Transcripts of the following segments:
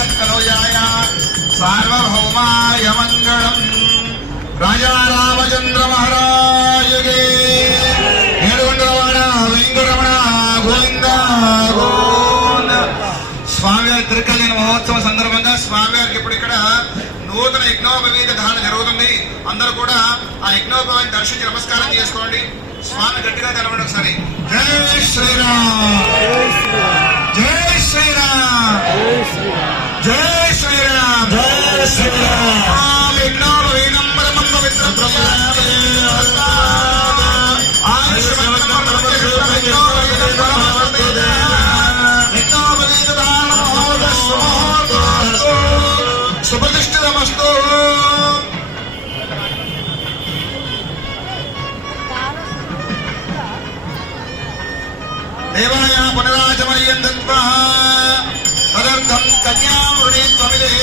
సమత్కలోయాయ సార్వభౌమాయ మంగళం రాజా రామచంద్ర మహారాజు ఏడుగుండరమణ వెంగురమణ గోవింద గోవింద స్వామివారి తిరుకల్యాణ మహోత్సవం సందర్భంగా స్వామివారికి ఇప్పుడు ఇక్కడ నూతన యజ్ఞోపవీత దాన జరుగుతుంది. అందరూ కూడా ఆ యజ్ఞోపవాన్ని దర్శించి నమస్కారం చేసుకోండి. స్వామి గట్టిగా తెలవండి సరే జై శ్రీరామ్! దేవాయ పునరాజమయ్యం తదర్థం కన్యామృణీ త్వమిదే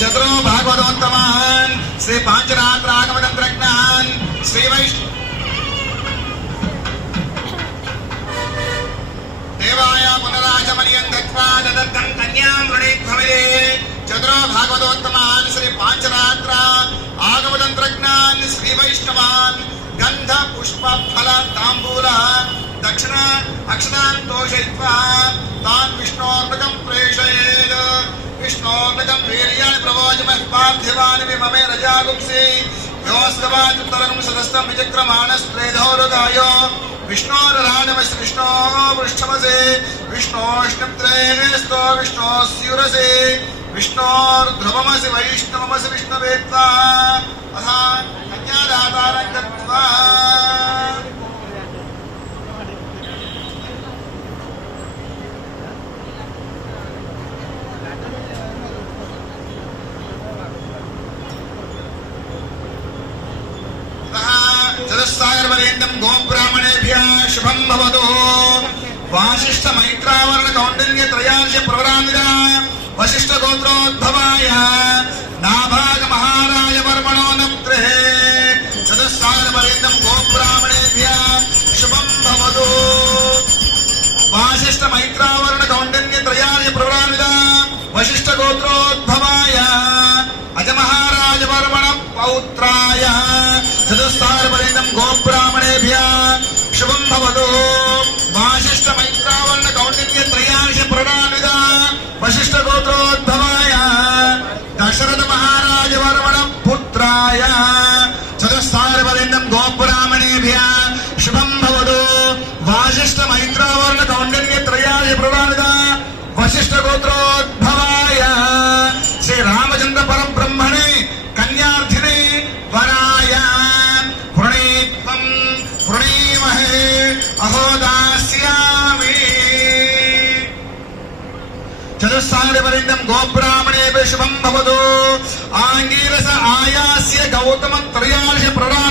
चतुर भागवतोत्तम श्री पाञ्चरात्रागमतन्त्रज्ञान् श्रीवैष् देवाय पुनराजमनियं दत्त्वा ददत्तं कन्यां वृणीध्वमिरे चतुरो भागवतोत्तमान् श्री पाञ्चरात्रा आगमतन्त्रज्ञान् श्रीवैष्णवान् गन्धपुष्पफलताम्बूलः दक्षिण अक्षरान् तोषयित्वा तान् विष्णोर्नकं प्रेषयेत्। विष्णोर्नकं वीर्याय తోషయిత్వా తాన్ విష్ణోర్నకం ప్రేషయేద్ విష్ణోర్నకం వీర్యాన్ని ప్రవోజమః పార్థివాని విమమే రజాగుంసి యోస్తవాచుత్తరకం సదస్తం విచక్రమాణస్త్రేధోరుగాయో విష్ణోరాజమస్ విష్ణో పృష్ఠమసే విష్ణోష్ణత్రేస్తో सर्वेन्दम गोब्राह्मणे शुभम वाशिष्ठ आचार्यपर्यन्तं गोब्राह्मणेभ्यः शुभं वशिष्ठ गोत्रोद्भवाय नाभाग महाराज वर्मणो नक्त्रे सदस्यापर्यन्तं गोब्राह्मणेभ्यः शुभं भवतु। वासिष्ठमैत्रावर्णकौण्डल्यत्रयार्षप्रवरामिदा वसिष्ठगोत्रोद्भवाय अजमहाराजवर्मणपौत्राय सदस्यापर्यन्तं పుత్రాయ గోపురామణేభ్య. శుభం భవదు వాసిష్ఠ మైత్రావర్ణ కౌండన్య త్రయాశ ప్రణానిద వశిష్ఠ గోత్రోద్భవాయ. శ్రీ రామచంద్ర పరబ్రహ్మణే కన్యార్థిని వరాయ. వృణీత్వం వృణీమహే అహోదాస్యా దాస్యామి చతుస్సాగరపర్యంతం గోబ్రాహ్మణే శుభం భవదు ఆంగీరస ఆయాస్య గౌతమ త్రయాశ ప్రణా